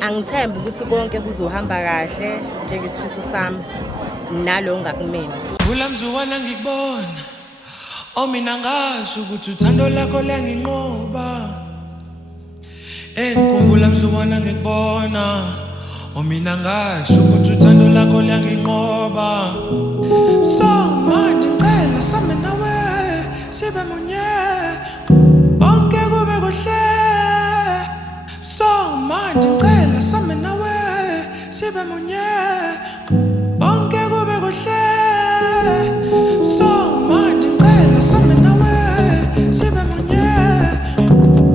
Angithembi ukuthi konke kuzohamba kahle njengesifiso sami nalo ngakumina. Kula mzukwana ngikubona mina ngasho ukuthi uthando lakho liyanginqoba. Ngikhumbula mzukwana ngikubona mina ngasho ukuthi uthando lakho liyanginqoba. So manje ngicela same nawe sibe munye bonke kube kuhle. So manje ngicela same nawe sibe munye bonke kube kuhle. So manje ngicela same nawe sibe munye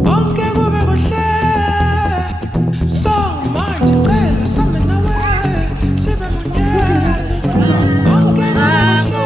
bonke kube kuhle. So manje ngicela same nawe sibe munye bonke kube kuhle.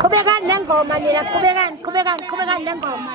Kubekan nengoma nina kubekan nengoma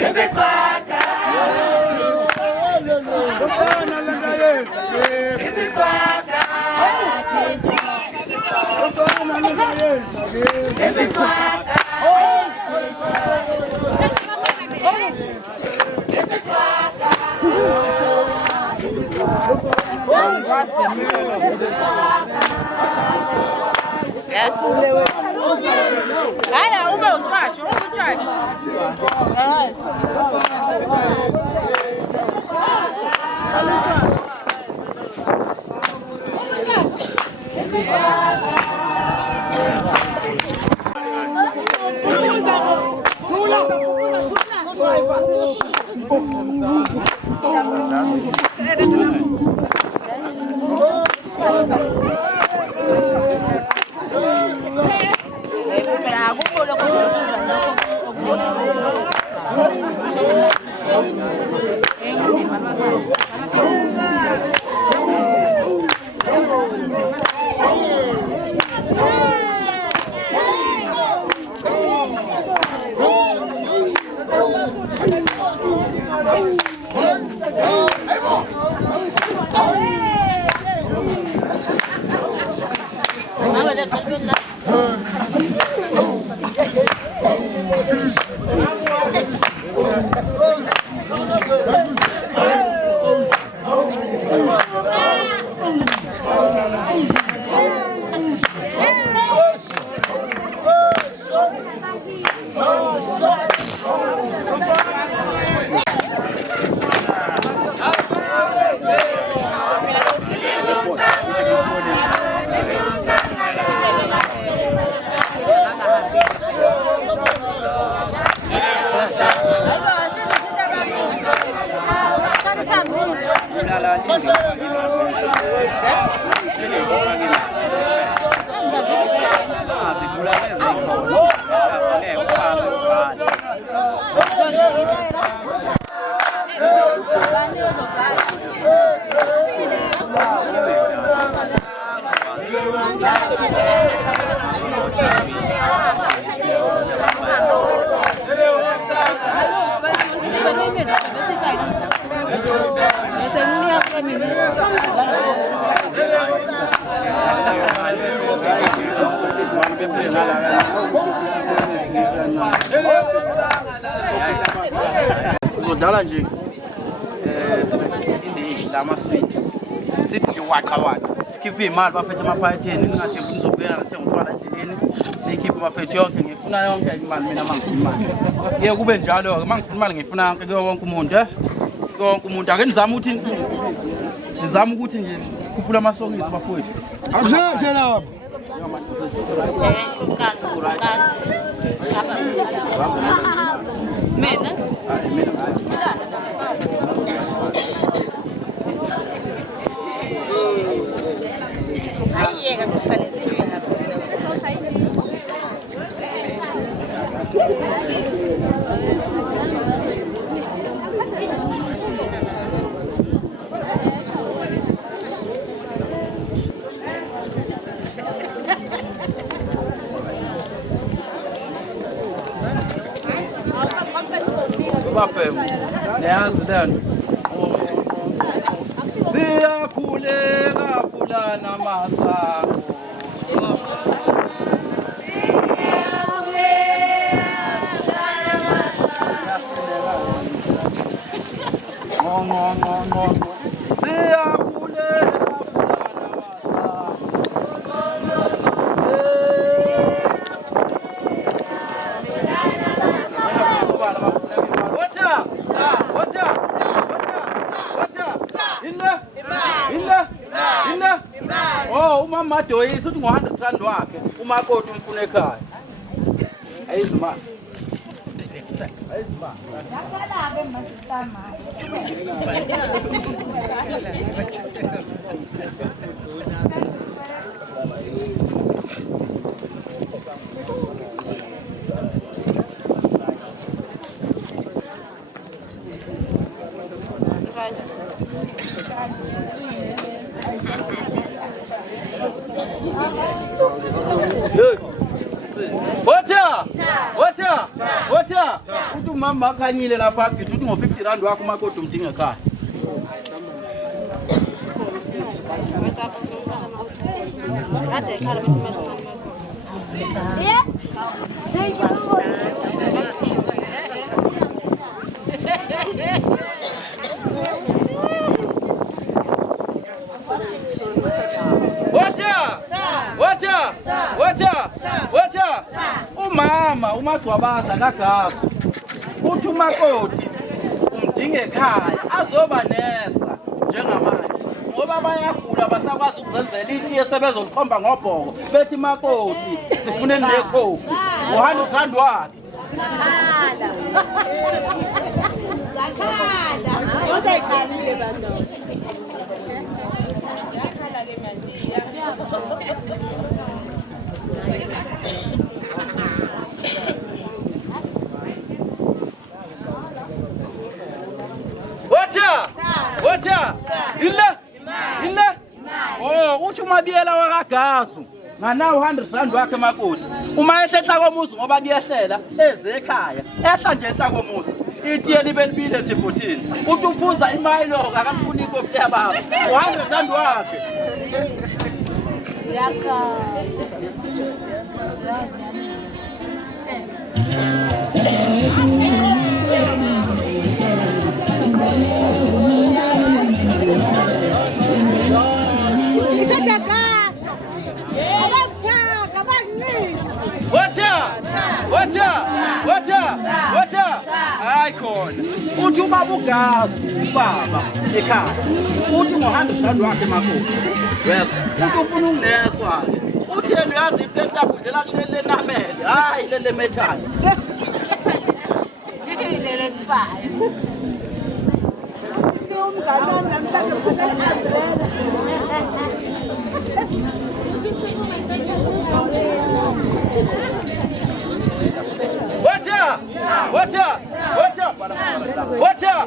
Ese Haya, ume utrash. Sizodlala nje indishi lamaswiti sithi nje waxa sikhiphe imali bafethe amaphayetheni ningathi ngizobuyela nathenga utshwala endleleni nikhiphe amafethu yonke ngifuna yonke imali mina mangifuna imali yeke kube njalo ke mangifuna imali ngifuna yonke kuyo wonke umuntu wonke umuntu ake nizama ukuthi nje khuphula amasokisi bafowethu akusheshe lapho mina ayiyeka kufanele sibe hapa bafemu neyazi lento siyakhuleka fulana masango Madoyisa uthi ngo100 rand wakhe umakoti umfuna ekhaya ayizimali Water. Uthi mama akhanyile lapha agithi uthi ngo50 rand wakho umakoti umdinga ekhaya. Yeah. Thank you. Water. Umama umagwabaza kaGazi. Uthi umakoti umdinga ekhaya azoba nesa njengamanje. Ngoba bayagula basakwazi ukuzenzela itiye sebezolikhomba ngobhoko. Bethi makoti sifuneni nekhofi. U100 wakhe. Zakhala. Uzayikhalile bantu. Water. Ile. Oh, uthi umabiyela wakaGazi. Nganawo R100 wakhe makoti. Uma esetha komuzi ngoba kuyehlela eze ekhaya. Ehla nje enhla komuzi. Itiye libe libile thibhutini. Uthi uphuza imayilo akafuni ikofi yababa. U100 wakhe. Yaka. Water. Hayi khona. Uthi ubaba uGazi ubaba ekhaya. Uthi ngo100 wakhe makoti. Wena uthi ufuna ungineswa ke. Uthi yena uyazi impela kudlela kulele namele. Hayi lele metal. Ngikilele kufayo. Sisi umngane wami namhlanje ngiphathele Water.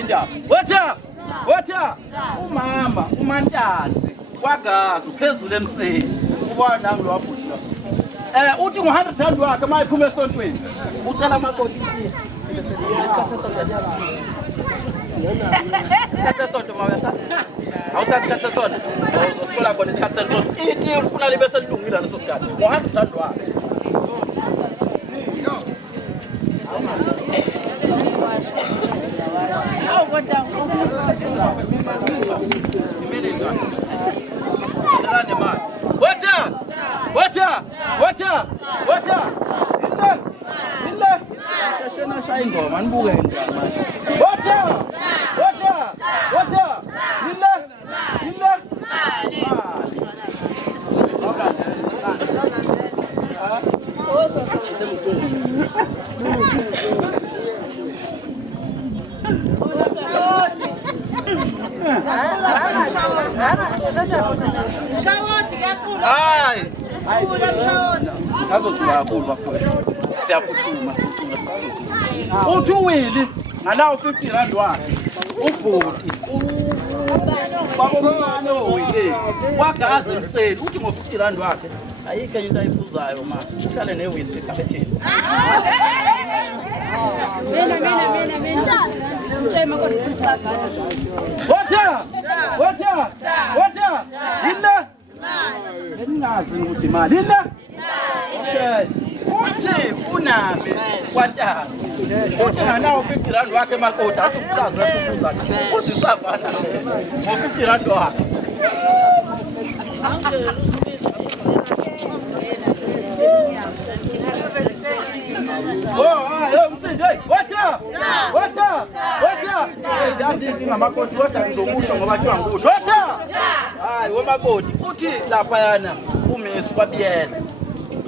Indaba. Water. Umama uManhlanzi wagazi phezulu emseni. Ubona nanglo wabhutha. Uthi ngo100 wakhe mayiphuma esontweni. Ucela amakoti iye. Isikhathi sesonto mawesa. Awusasikhathi sesonto. Uzothola khona isikhathi sesonto. Ithi ufuna libe selungile leso sikhathi. Ngo100 wakhe. Water. Ile. Shashena shaya ingoma nibuke njani manje. Water. Ile. Hayi. Sazothula kakhulu bafowethu. Siyaphuthuma sicula. Uthi uwili nganawo R50 wakhe. Ubhuti. Babomncane owile. WaGazi emseni uthi ngo50 wakhe. Ayikho into ayiphuzayo manje. Uhlale newhisky ekhabetheni. Mina. Mtshela makoti kusaka. Water. Ile. Bengazi ukuthi imali ile. Okay. Uthi unami kwantaka. Uthi nganawo R50 wakhe makoti athi uplaza esibuza. Uthi savana. ngo50 wakhe. Ngamakoti kodwa ngizokusho ngoba kuthiwa ngikusho. Hayi womakoti futhi lapha yana umisi kwabiyela.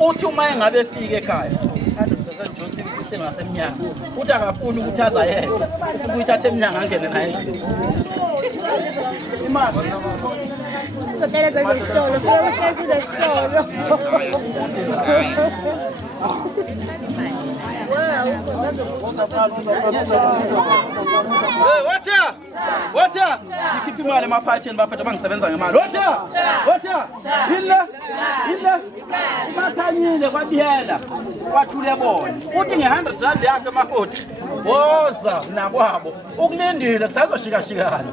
Uthi uma engabe efika ekhaya 100% Joseph system ngasemnyanga. Uthi akafuni ukuthi azayedwa. Ufuna ukuyithatha eminyanga angene naye. Imali Uzoteleza ngesitolo, kuyohlezi esitolo. Water! Ikhipha imali emaphathini bafethu abangisebenza ngemali. Water! Yile! Umakhanyile kwabiyela. Kwathule bona. Uthi nge100 rand yakhe emakoti. Woza nakwabo. Ukulindile kusazoshikashikana.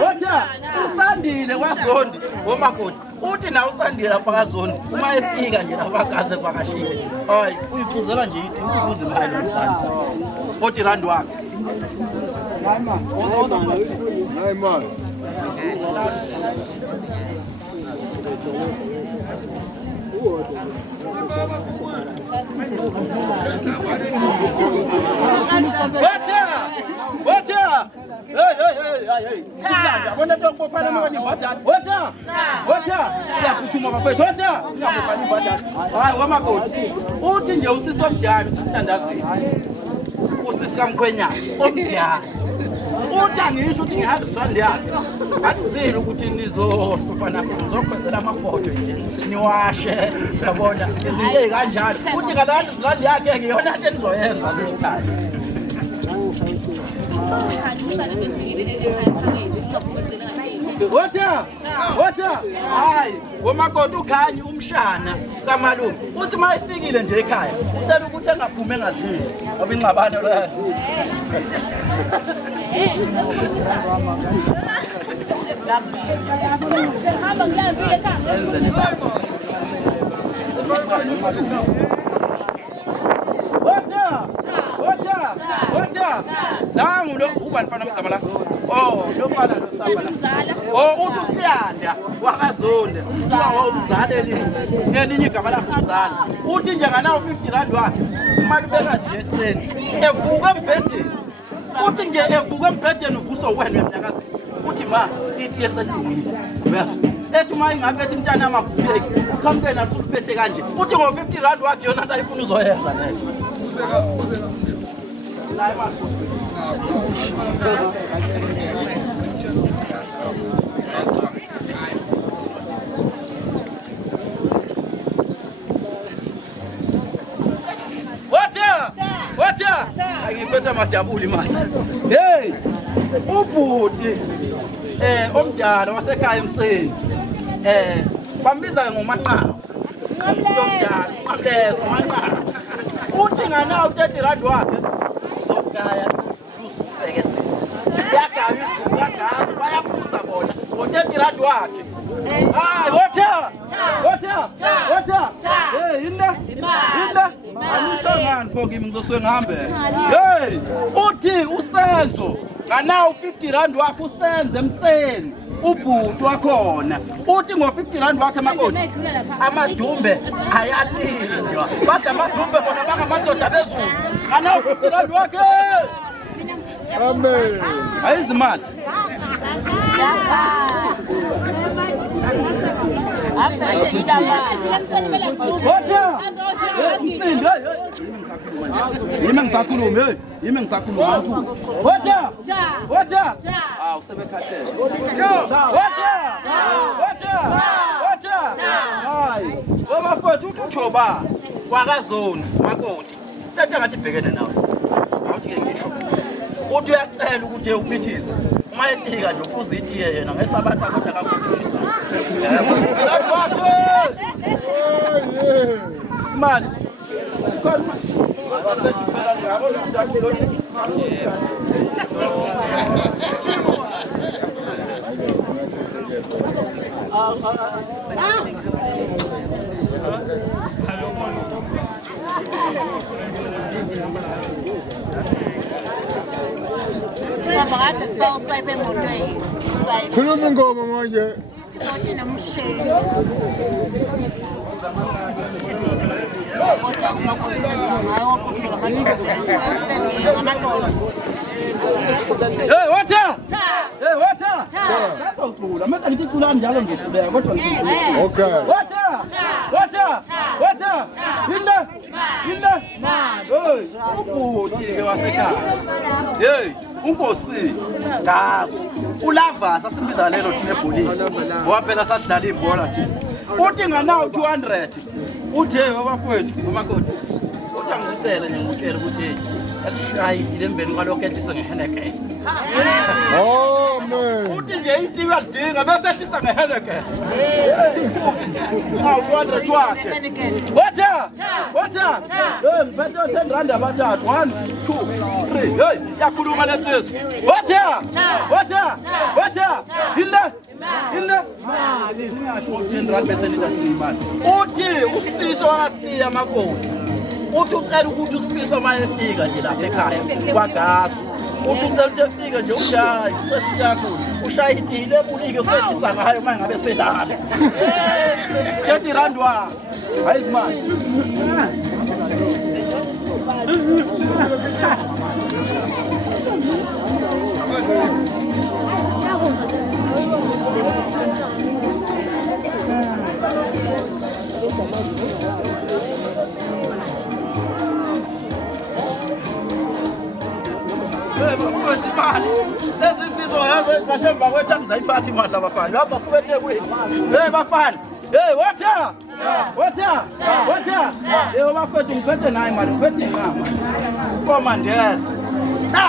Water! Usandile kwaZondi womakoti. Uthi na usandile lapha kaZondi. Uma efika nje abakaze vakashile. Hayi, uyiphuzela nje ithi ukuze imali umfana. 40 rand wakhe. Hayi man. Water! Hey. Bona tokupana nani mbadala. Water! Siyakuthuma bafethu. Water! Siyakupana imbadala. Hayi wamakoti. Uthi nje usisi omdala sisithandazini. Usisi kaMkhwenyana omdala. Uthi angisho ukuthi nge100 rand yakhe. Akuzile ukuthi nizohlupana nizokhwezela amafoto nje. Niwashe yabona izinto ezikanjalo. Uthi ngala100 rand yakhe ngiyona into enizoyenza lekhaya. Water! Hayi, womakoti ukhanyi umshana kamalume. Uthi mayifikile nje ekhaya, ucela ukuthi engaphumi engadlili. Ngoba ingxabano la. Water! Nangu lo ubani mfana mgama la. Lo mfana lo samba la. Uthi usiyanda wakaZonde. Usiwa umzaleli. Elinye igama lakhe umzala. Uthi nje nganawo 50 rand wakhe. Imali beka nje ekseni. Evuka embhedeni. Uthi nje evuka embhedeni uvuso wena emnyakazi. Uthi ma ithi esedumile. Uyasho. Ethi uma ingabe ethi mntana amakhuleki. Ukhampeni alusuphethe kanje. Uthi ngo50 rand wakhe yona into ayifuna uzoyenza leyo. Water! Angiphethe madabuli manje. Hey! Ubhuti omdala wasekhaya emsenzi. Bambiza ngomanqawa. Omdala, uMamlezo umanqawa. Uthi nganawo 30 rand wakhe. Sokaya usufeke sisi. Yagaya usukagaya bayaphuza bona. ngo30 rand wakhe. Hayi Water! Hey, yinda. Anisho ngani pho kimi ngizoswe ngihambe. Hey, uthi usenzo nganawo 50 rand wakhe usenze emseni. Ubhuti wakhona. Uthi ngo50 rand wakhe emakoti. Amadumbe ayalindwa. Bada amadumbe bona bangamadoda bezulu. Nganawo 50 rand wakhe. Amen. Ayizimali. Yimi ngisakhuluma. Water! Usebekhathele. Water! Hayi, bafowethu uthi uJoba wakaZondi makoti. Lethe ngathi ibhekene nawe. Awuthi ke ngisho. Uthi uyacela ukuthi uphithize. Uma efika nje ufuza ithi yena ngesabatha kodwa akakhulisa. Man. Khuluma ingoma manje. Hey, Water! Ngizocula. Mase ngithi cula njalo ngihluleka kodwa ngizocula. Okay. Water! Yinda. Hey, ubhuti ke wasekhaya. Hey, unkosi. Ngazo. Ulavasa simbiza lelo thina ebholini. Ngoba phela sasidlala ibhola thina. uthi nganawo 200 uthi hey bafowethu umakoti uthi angicela nje ngikutshela ukuthi hey ashayi lembeni kwalokho ehlisa ngeheneke Oh man. uthi nje ithi uyalidinga bese ehlisa ngeheneke awu 200 wakhe watha hey mphethe 10 rand abathathu 1 2 3 hey yakhuluma lesizwe watha ile mali ningasho 10 rand bese nithi imali uthi usifiso wakasiya amakoti uthi ucela ukuthi usifiso mayefika nje lapha ekhaya kwagasu uthi ucela ukuthi efika nje ushaye useshiyakho ushaya itile ebulike usehlisa ngayo manje ngabe selala 30 rand wa hayi izimali lezi nsizwa yazo kashemba kwethu angizayiphathi imali abafana lapha fuwethe kwini hey bafana hey watha hey bafethu ngiphethe nayo imali ngiphethe ingama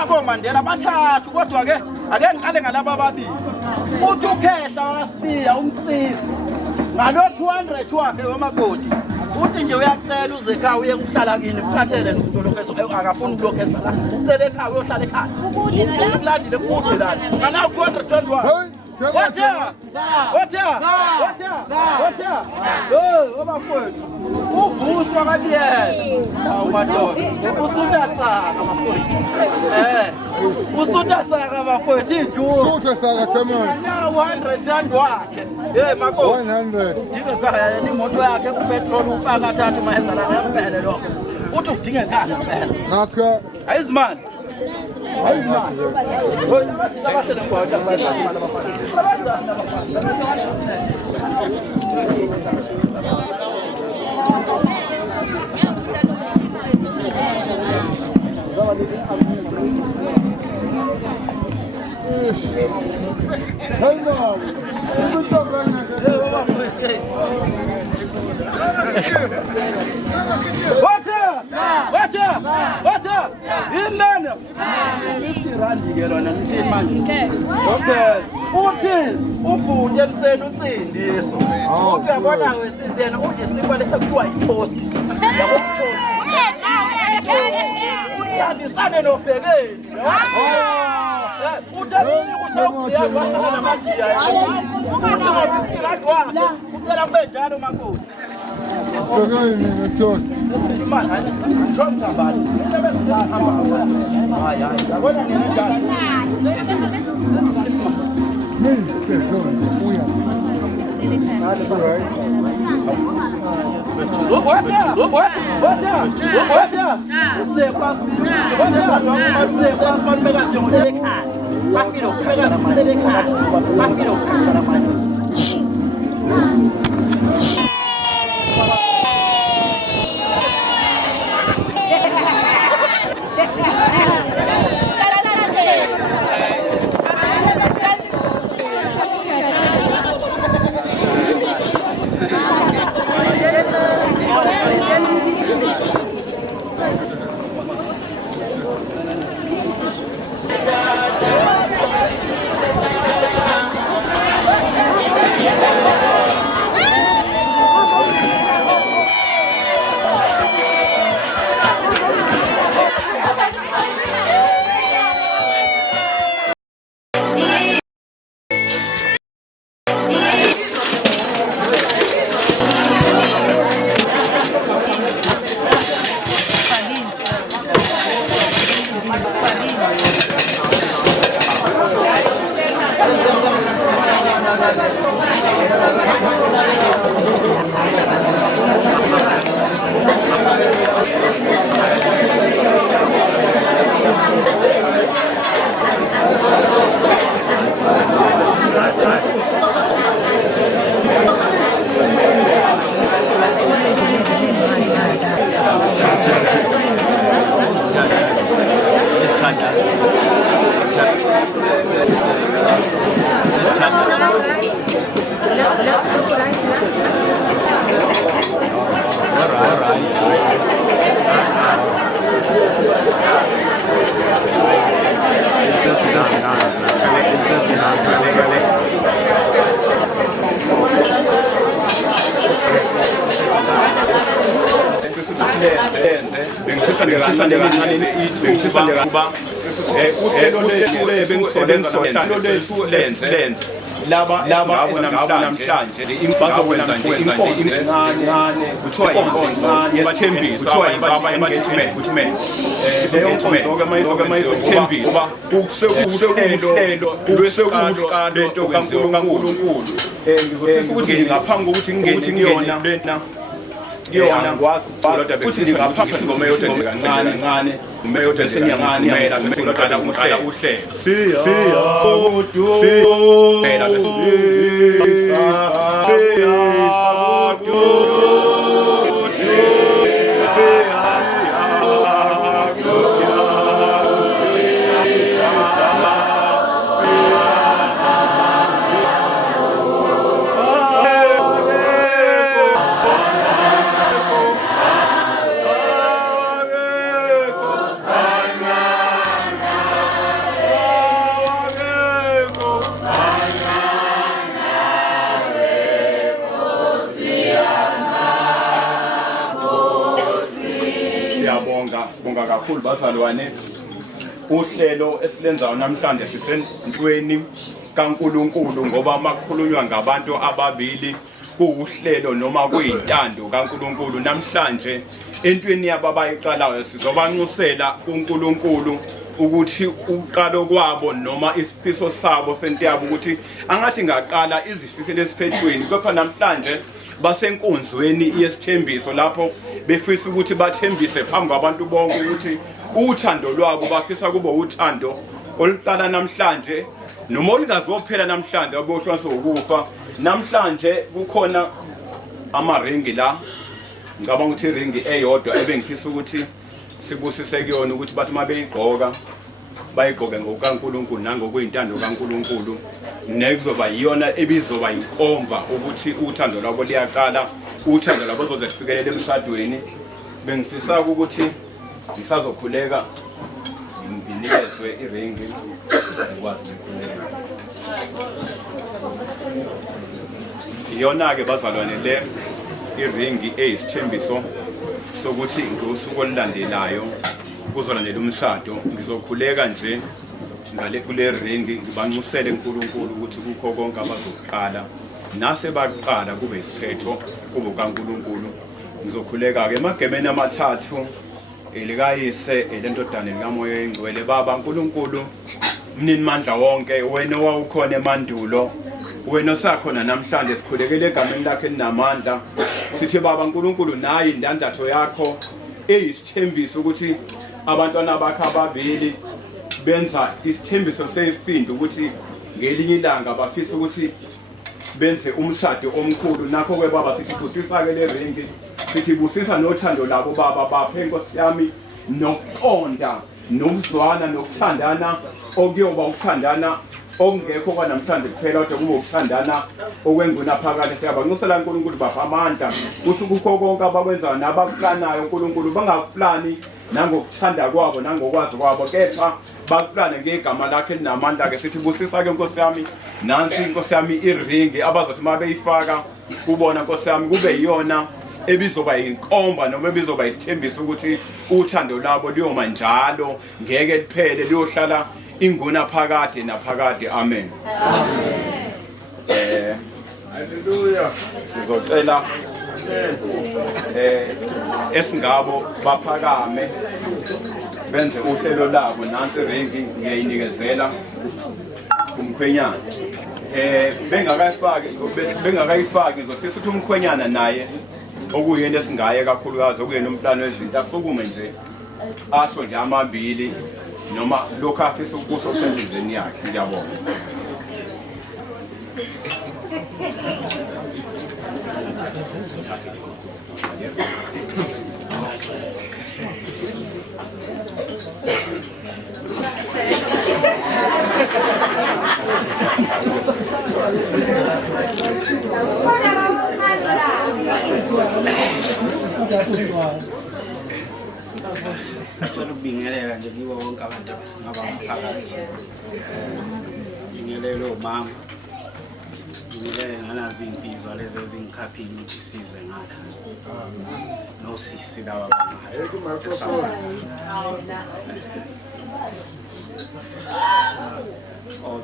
bomandela bathathu kodwa ke ake ngiqale ngalabo ababili uthi ukhehla wakasifiya umsisi ngalo 200 wakhe wamakoti uthi nje uyacela uze ekhaya uye kuhlala kini ukuphathele nomuntu lokho akafuni ukulokheza la ucela ekhaya uyohlala ekhaya uthi kulandile kude la nganawo 220 wakhe watha obafowethu uvuswa kabiyela awumadoda usutasaka bafowethu usutasaka bafowethu injuku Usutasaka tamam. 100 rand wakhe hey mako 100. udinga ekhaya imoto yakhe upetrol ufaka athathu mayeza la ngempela lokho uthi udinga ekhaya ngempela Nakho ayizimali Water! Inene! 50 rand ke lona nithi manje. Okay. Uthi ubhuti emseni uNcindiso. Uthi uyabona wesizena uthi isikwa lesakuthiwa ipost. Yabo uthambisane nobhekeni. Uthambile ukuthi uyabona namagiya. Ucela kube njalo makoti. bengifisa nje kancane kuba uhlelo lethu lenze laba namhlanje bazokwenza nje incane kuthiwa inkonzo yesithembiso kuthiwa engagement leyo nkonzo mayizokethembisa kuba kuhlelo lwesokuqala lento kaNkulunkulu ngizofisa ukuthi ngaphambi kokuthi ngingene kuyona ngikwazi ukubhala futhi ngingaphasa ingoma eyodwa kancane umeyodwa seniyangivumela bese ngiqala uhlelo Sibonga kakhulu bazalwane uhlelo esilenzayo namhlanje sisentweni kaNkulunkulu ngoba makukhulunywa ngabantu ababili kuuhlelo noma kuyintando kaNkulunkulu namhlanje entweni yababayiqalayo sizobanxusela kuNkulunkulu ukuthi uqalo kwabo noma isifiso sabo sento yabo ukuthi angathi ngaqala izifiso lesiphethweni kepha namhlanje basenkonzweni yesithembiso lapho befisa ukuthi bathembise phambi kwabantu bonke ukuthi uthando lwabo bafisa kube uthando oluqala namhlanje noma olungazophela namhlanje abohlwanso ukufa namhlanje kukhona amaringi la ngicabanga ukuthi iringi eyodwa ebengifisa ukuthi sibusise kuyona ukuthi bathi mabeyigqoka bayigqoke ngokaNkulunkulu nangokuyintando kaNkulunkulu nekuzoba yiyona ebizoba inkomba ukuthi uthando lwabo liyaqala uthando lwabo zoze lifikelele emshadweni bengifisa ukuthi ngisazokhuleka nginikezwe iringi ngikwazi ukukhuleka iyona ke bazalwane le iringi eyisithembiso sokuthi ngosuku olulandelayo kuzolandela umshado ngizokhuleka nje ngale kule ringi ngibanxusele uNkulunkulu ukuthi kukho konke abazoqala nase baqala kube isiphetho kube kaNkulunkulu ngizokhuleka ke emagemeni amathathu elikayise elentodana likamoya engcwele baba uNkulunkulu mnini mandla wonke wena owawukhona emandulo wena osakhona namhlanje sikhulekele egameni lakhe elinamandla sithi baba uNkulunkulu nayi indandatho yakho eyisithembiso ukuthi abantwana bakhe ababili benza isithembiso sefindo ukuthi ngelinye ilanga bafisa ukuthi benze umshado omkhulu nakho ke baba sithi busisa ke le ringi sithi busisa nothando labo baba baphe Nkosi yami nokuqonda nokuzwana nokuthandana okuyoba ukuthandana okungekho kwanamhlanje kuphela kodwa kube ukuthandana okwenguna phakathi siyabanxusela uNkulunkulu bapha amandla kusho kukho konke abakwenzayo nabakuplanayo uNkulunkulu bangakuplani nangokuthanda kwabo nangokwazi kwabo kepha bakuplane ngegama lakhe elinamandla ke sithi busisa ke Nkosi yami nansi Nkosi yami iringi abazothi mabeyifaka kubona Nkosi yami kube yiyona ebizoba inkomba noma ebizoba isithembiso ukuthi uthando labo liyoma njalo ngeke liphele liyohlala inguna phakade naphakade amen Hallelujah. sizocela esingabo baphakame benze uhlelo labo nansi iringi ngiyayinikezela umkhwenyana bengakayifaki ngizofisa ukuthi umkhwenyana naye okuyena esingaye kakhulukazi okuyena umplano wezinto asukume nje asho nje amabili noma lokho afisa ukusho kusendlini yakhe ngiyabonga Ngicela ukubingelela nje kiwo wonke abantu abasengaba phakathi. Ngibingelele omama ngibele nganazi insizwa lezo ezingikhaphile ukuthi size ngala nosisi lawa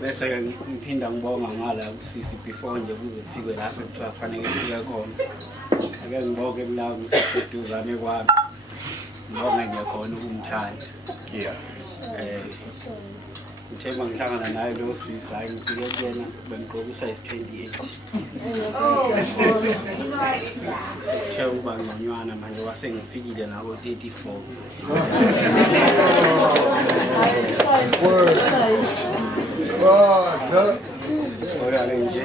bese ngiphinda ngibonga ngala kusisi before nje kuze kufike lapho kufanele kufike khona ake ngibonge kulabo useseduzane kwami noma ngiyakhona ukumthanda uthe mangihlangana naye lo sisi hayi ngifike kuyena bengigqoka size 28 uthe uba ngonywana manje wase ngifikile nabo 34 Oya nje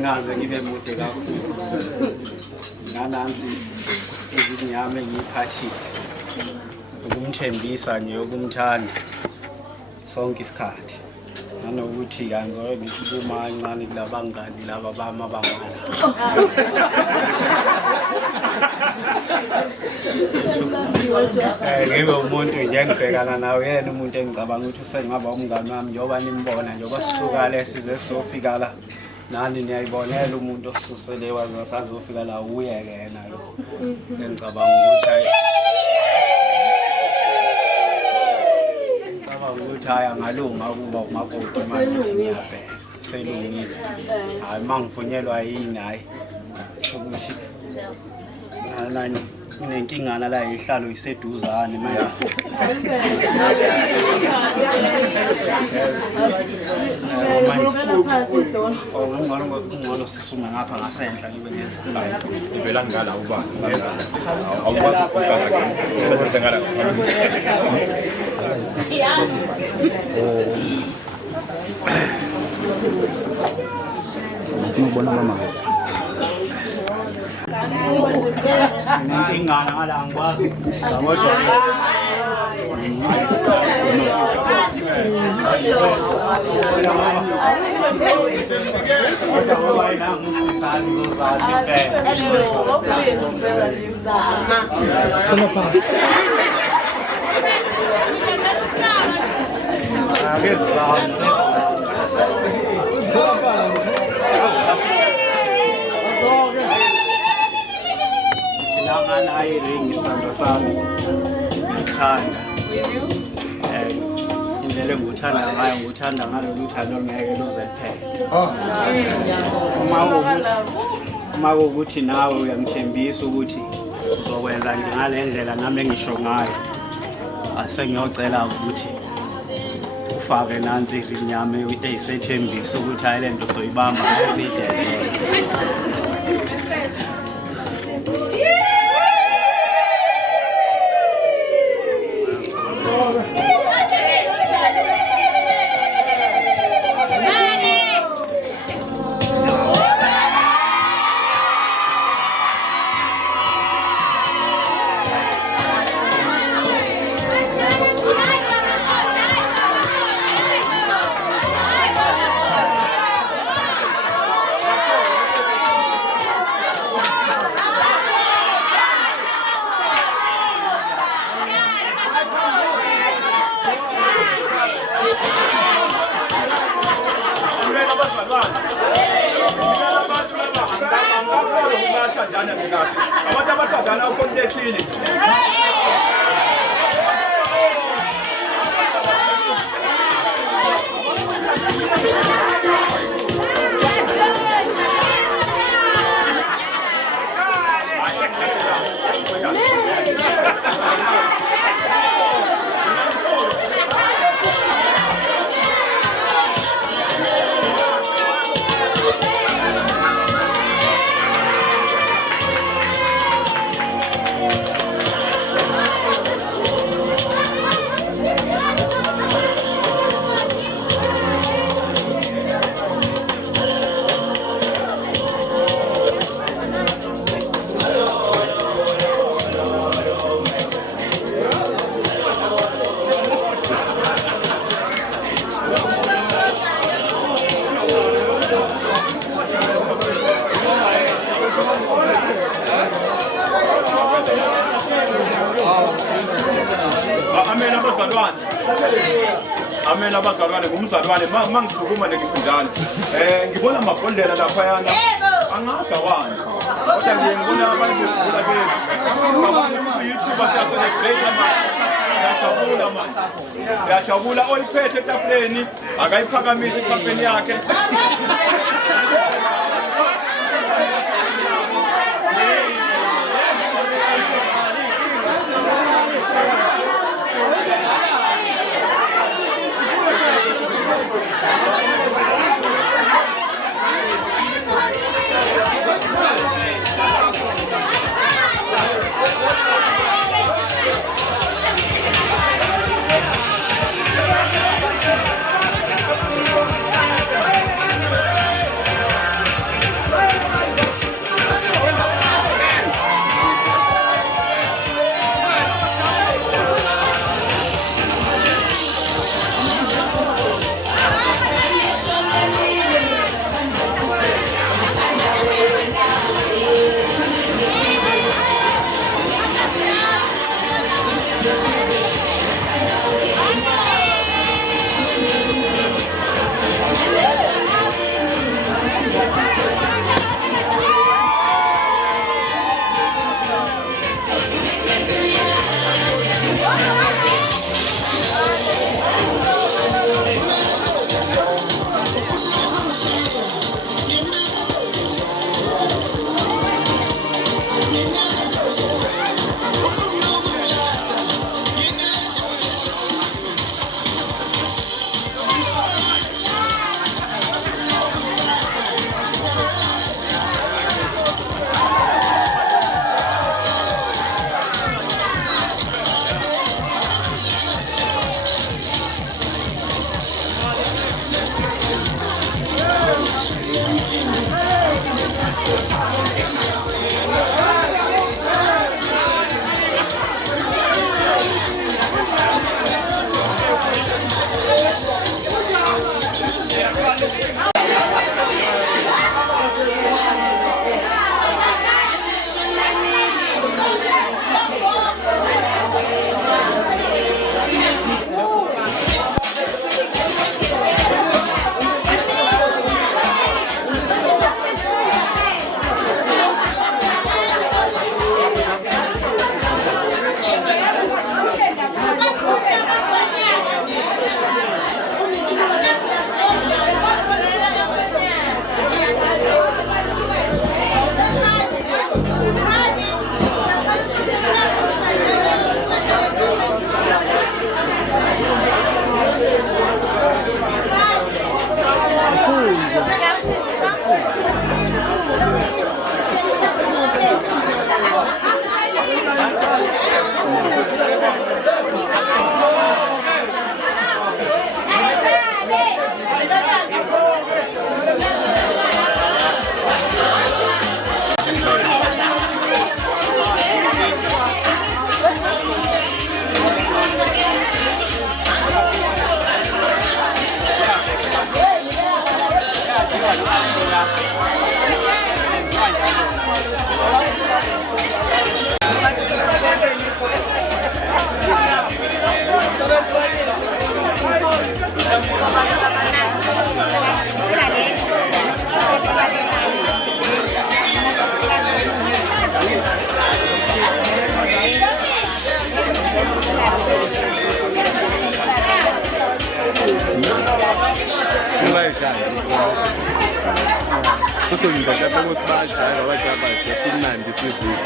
ngaze ngibe mude kakhulu nanansi ezini yami ngiphathile ukumthembisa nje ukumthanda sonke isikhathi nanokuthi kanzoe ngithi uma kancane kulabangani laba bama bangala ngibe umuntu nje ngibhekana nawe yena umuntu engicabanga ukuthi usengaba umngani wami njengoba nimbona njengoba sisuka le size sofika la nani niyayibonela umuntu osusele wazosazofika la uyeke yena lo engicabanga ukuthi ukuthi haya ngalunga ukuba umakoti manje ngiyabheka selungile hayi mangivunyelwa yini hayi ukuthi nani unenkingana la ihlalo iseduzane manje ngcono sisume ngapha ngasenhla libe nezizathu ivela ngala ubani awukwazi ukuganga ngala ngibona mama ingana ngala ngikwazi kodwa naye ring isithandwa sami ngithanda indlela enguthanda ngayo nguthanda ngalolu thando ngeke luze liphele uma ukuthi nawe uyangithembisa ukuthi uzokwenza ngale ndlela nami engisho ngayo asengiyocela ukuthi ufake nansi iring yami eyisethembisa ukuthi hayi lento soyibamba ngesidede abantu abasadana ukontekile Amen abazalwane amena abazalwane ngumzalwane mangisukuma ngiphindana ngibona amabhondela lapha yana angaza wani kodwa ngiye ngibona abantu bekula bethu YouTube asiyacelebrate manje ngiyajabula oyiphethe etafuleni akayiphakamisa icampaign yakhe Ngidakata ukuthi bayadlala abajaba just imnandi sivile.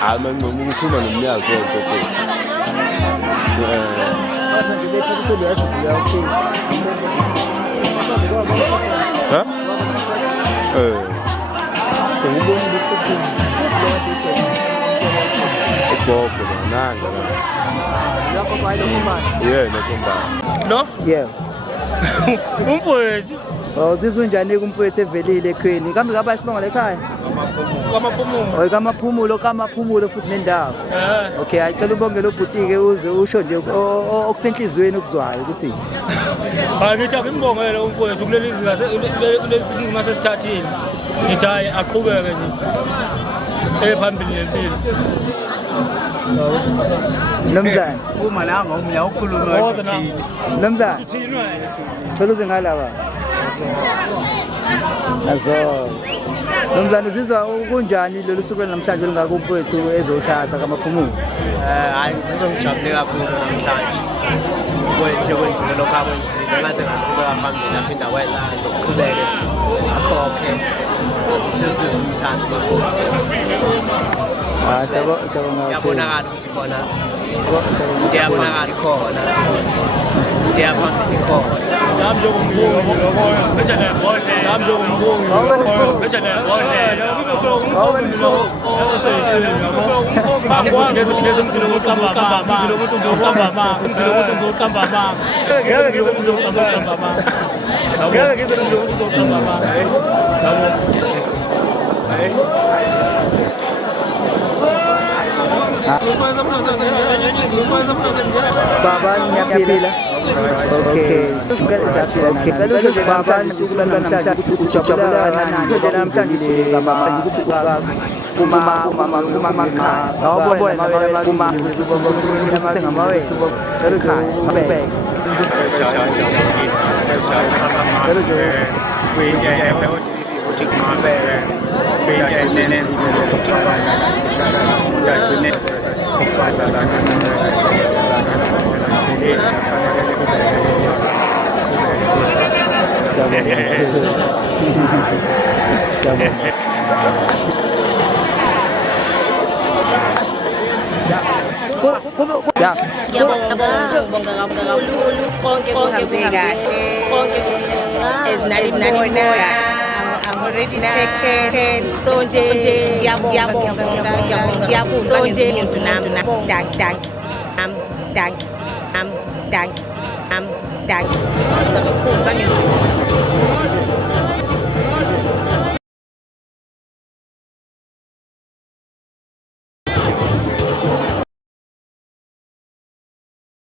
hayi manje ngikhuluma nomnyazi wonke futhi ha ugogo nanga yena kumbani No? Yeah. Umfowethu. Uzizwa njani kumfowethu evelile ekhweni? Kambe ngaba isibongo lekhaya? KaMaphumulo. Kamaphumulo futhi nendawo. Okay, ayicela ubongele ubhutike uze usho nje okusenhlizweni okuzwayo ukuthi. Hayi ngithi akumbongele umfowethu kuleli zinga kulesi sesithathile. Ngithi hayi aqhubeke nje. Phambili nempilo. Nomzana. Uma la ngomnya ukhuluma ukuthi Nomzana. Phela uze ngalaba. Azo. Nomzana uzizwa kunjani lolu suku namhlanje olungakumfowethu ezothatha kamaphumulo? Hayi ngizizwa ngijabule kakhulu namhlanje. Kwethe kwenzile lokho akwenzile ngaze ngaqhubeka phambili aphinda wena ngokuqhubeka akhokhe sizimthathe makhulu. Sabonga. Yabonakala ukuthi khona ngiyabonakala khona ngiyaphambili khona nami njengombongi phethe nebhodle nami njengombongi phethe nebhodle angikwazi ukuthi ngeze umzilo wokuqamba mama umzilo ukuthi uzoqamba mama umzilo ukuthi uzoqamba mama ngeke ngeze umzilo ukuthi uzoqamba mama ngeke ngeze umzilo ukuthi uzoqamba mama Baba ngiyaphila. Okay. Okay. Kalau nje baba nisuku namhlanje ukuthi ujabula kanani nje namhlanje baba ukuthi kuma awubona kuma sengamawe kalau khaya babeke kalau nje Ngiyabonga kakhulu konke kuhambe kahle ezinalibona I'm already taken so nje ngiyabonga so nje ngenzo nami thank